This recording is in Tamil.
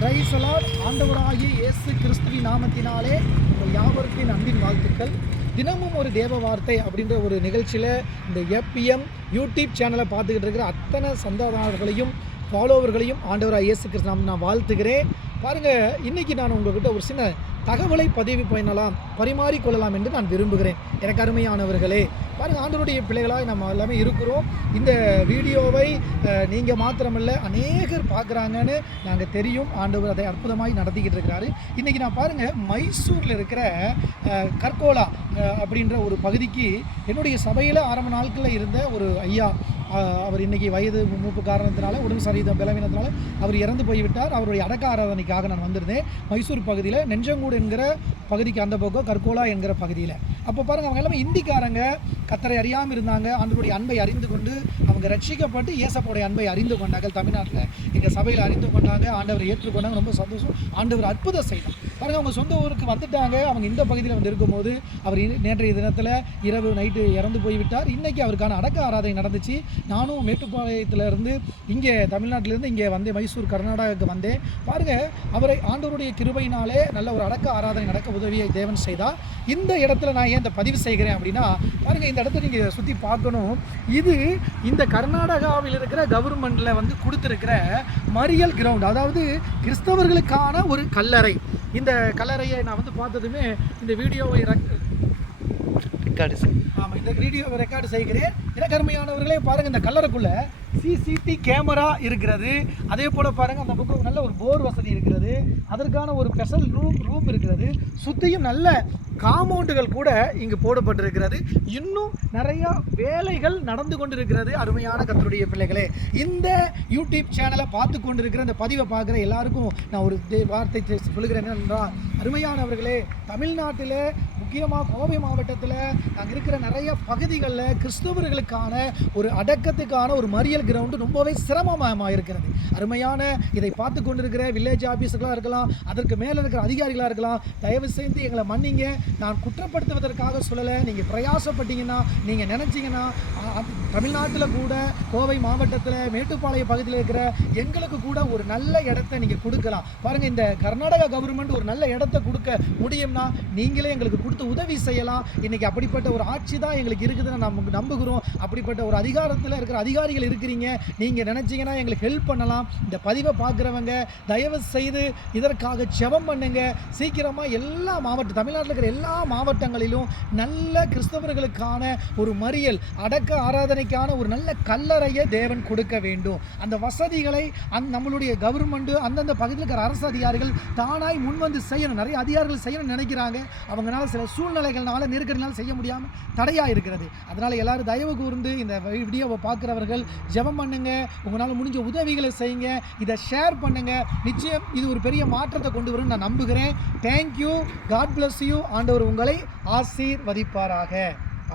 Praise the Lord. ஆண்டவராகிய இயேசு கிறிஸ்துவின் நாமத்தினாலே உங்கள் யாவருக்கும் என் அன்பின் வாழ்த்துக்கள். தினமும் ஒரு தேவ வார்த்தை அப்படின்ற ஒரு நிகழ்ச்சியில் இந்த எப்பிஎம் யூடியூப் சேனலை பார்த்துக்கிட்டு இருக்கிற அத்தனை சந்தாதாரர்களையும் ஃபாலோவர்களையும் ஆண்டவராக இயேசு கிறிஸ்து நான் வாழ்த்துகிறேன். பாருங்கள், இன்றைக்கி நான் உங்கள்கிட்ட ஒரு சின்ன தகவலை பதிவு பண்ணலாம், பரிமாறிக்கொள்ளலாம் என்று நான் விரும்புகிறேன். எனக்கு அருமையானவர்களே, பாருங்கள், ஆண்டவருடைய பிள்ளைகளாக நம்ம எல்லாமே இருக்கிறோம். இந்த வீடியோவை நீங்கள் மாத்திரமல்ல அநேகர் பார்க்குறாங்கன்னு நாங்கள் தெரியும். ஆண்டவர் அதை அற்புதமாய் நடத்திக்கிட்டு இருக்கிறாரு. இன்றைக்கி நான் பாருங்கள், மைசூரில் இருக்கிற கர்கோலா அப்படின்ற ஒரு பகுதிக்கு என்னுடைய சபையில் ஆரம்ப நாட்களில் இருந்த ஒரு ஐயா, அவர் இன்றைக்கி வயது மூப்பு காரணத்தினால, உடல் சரீர பலவீனத்தினால அவர் இறந்து போய்விட்டார். அவருடைய அடக்க ஆராதனைக்காக நான் வந்திருந்தேன். மைசூர் பகுதியில் நெஞ்சங்கூடு என்கிற பகுதிக்கு அந்த பக்கம் கர்கோலா என்கிற பகுதியில். அப்போ பாருங்கள், அவங்க எல்லாமே இந்திக்காரங்க, கத்தரை அறியாமல் இருந்தாங்க. ஆண்டவருடைய அன்பை அறிந்து கொண்டு அவங்க ரட்சிக்கப்பட்டு இயேசப்போடைய அன்பை அறிந்து கொண்டார்கள். தமிழ்நாட்டில் எங்கள் சபையில் அறிந்து கொண்டாங்க. ஆண்டவரை ஏற்றுக்கொண்டாங்க. ரொம்ப சந்தோஷம். ஆண்டவர் அற்புதம் செய்தார். பாருங்கள், அவங்க சொந்த ஊருக்கு வந்துட்டாங்க. அவங்க இந்த பகுதியில் வந்து இருக்கும்போது அவர் நேற்றைய தினத்தில் இரவு நைட்டு இறந்து போய்விட்டார். இன்றைக்கி அவருக்கான அடக்க ஆராதனை நடந்துச்சு. நானும் மேட்டுப்பாளையத்திலேருந்து இங்கே தமிழ்நாட்டிலேருந்து இங்கே வந்து மைசூர் கர்நாடகாவுக்கு வந்தேன். பாருங்கள், அவரை ஆண்டவருடைய கிருபையினாலே நல்ல ஒரு அடக்க ஆராதனை நடக்க உதவியை தேவன் செய்தார். இந்த இடத்துல நான் ஏன் இந்த பதிவு செய்கிறேன் அப்படின்னா, பாருங்கள், இந்த இடத்த நீங்கள் சுற்றி பார்க்கணும். இது இந்த கர்நாடகாவில் இருக்கிற கவர்மெண்டில் வந்து கொடுத்துருக்கிற மரியல் கிரவுண்ட், அதாவது கிறிஸ்தவர்களுக்கான ஒரு கல்லறை. இந்த கல்லறையை நான் வந்து பார்த்ததுமே இந்த வீடியோவை இந்த வீடியோவை ரெக்கார்டு செய்கிறேன். எனக்கு அருமையானவர்களே, பாருங்கள், இந்த கல்லறைக்குள்ளே சிசிடி கேமரா இருக்கிறது. அதே போல் பாருங்கள், அந்த பக்கம் நல்ல ஒரு போர் வசதி இருக்கிறது. அதற்கான ஒரு ஸ்பெஷல் ரூம் இருக்கிறது. சுற்றியும் நல்ல காம்பவுண்டுகள் கூட இங்கு போடப்பட்டிருக்கிறது. இன்னும் நிறையா வேலைகள் நடந்து கொண்டிருக்கிறது. அருமையான கர்த்தருடைய பிள்ளைகளே, இந்த யூடியூப் சேனலை பார்த்து கொண்டிருக்கிற இந்த பதிவை பார்க்குற எல்லாருக்கும் நான் ஒரு வார்த்தை சொல்லுகிறேன் என்றால், அருமையானவர்களே, தமிழ்நாட்டில் முக்கியமாக கோவை மாவட்டத்தில் நாங்கள் இருக்கிற நிறைய பகுதிகளில் கிறிஸ்தவர்களுக்கான ஒரு அடக்கத்துக்கான ஒரு மறியல் கிரவுண்டு ரொம்பவே சிரமமாக இருக்கிறது. அருமையான இதை பார்த்து கொண்டிருக்கிற வில்லேஜ் ஆஃபீஸர்களாக இருக்கலாம், அதற்கு மேலே இருக்கிற அதிகாரிகளாக இருக்கலாம், தயவு செய்து எங்களை மன்னிங்க. நான் குற்றப்படுத்துவதற்காக சொல்லலை. நீங்கள் பிரயாசப்பட்டீங்கன்னா, நீங்கள் நினச்சிங்கன்னா, தமிழ்நாட்டில் கூட கோவை மாவட்டத்தில் மேட்டுப்பாளைய பகுதியில் இருக்கிற எங்களுக்கு கூட ஒரு நல்ல இடத்த நீங்கள் கொடுக்கலாம். பாருங்கள், இந்த கர்நாடகா கவர்மெண்ட் ஒரு நல்ல இடத்த கொடுக்க முடியும்னா நீங்களே எங்களுக்கு கொடுத்து உதவி செய்யலாம். இன்றைக்கி அப்படிப்பட்ட ஒரு ஆட்சி தான் எங்களுக்கு இருக்குதுன்னு நம்ம நம்புகிறோம். அப்படிப்பட்ட ஒரு அதிகாரத்தில் இருக்கிற அதிகாரிகள் இருக்கிறீங்க. நீங்கள் நினச்சிங்கன்னா எங்களுக்கு ஹெல்ப் பண்ணலாம். இந்த பதிவை பார்க்குறவங்க தயவு செய்து இதற்காக ஜெபம் பண்ணுங்க. சீக்கிரமாக எல்லா தமிழ்நாட்டில் இருக்கிற எல்லா மாவட்டங்களிலும் நல்ல கிறிஸ்தவர்களுக்கான ஒரு மறியல் அடக்க ஆராதனைக்கான ஒரு நல்ல கல்லறையை தேவன் கொடுக்க வேண்டும். அந்த வசதிகளை நம்மளுடைய கவர்மெண்ட் அந்தந்த பகுதியில் இருக்கிற அரசு அதிகாரிகள் தானாய் முன்வந்து செய்யணும். நிறைய அதிகாரிகள் செய்யணும்னு நினைக்கிறாங்க. அவங்களால சில சூழ்நிலைகள்னால நெருக்கடினால செய்ய முடியாமல் தடையாக இருக்கிறது. அதனால் எல்லாரும் தயவு கூர்ந்து இந்த வீடியோவை பார்க்குறவர்கள் ஜெபம் பண்ணுங்க. உங்களால் முடிஞ்ச உதவிகளை செய்யுங்க. இதை ஷேர் பண்ணுங்க. நிச்சயம் இது ஒரு பெரிய மாற்றத்தை கொண்டு வரும்னு நான் நம்புகிறேன். தேங்க்யூ. God bless you. ஆண்டவர் உங்களை ஆசீர்வதிப்பாராக.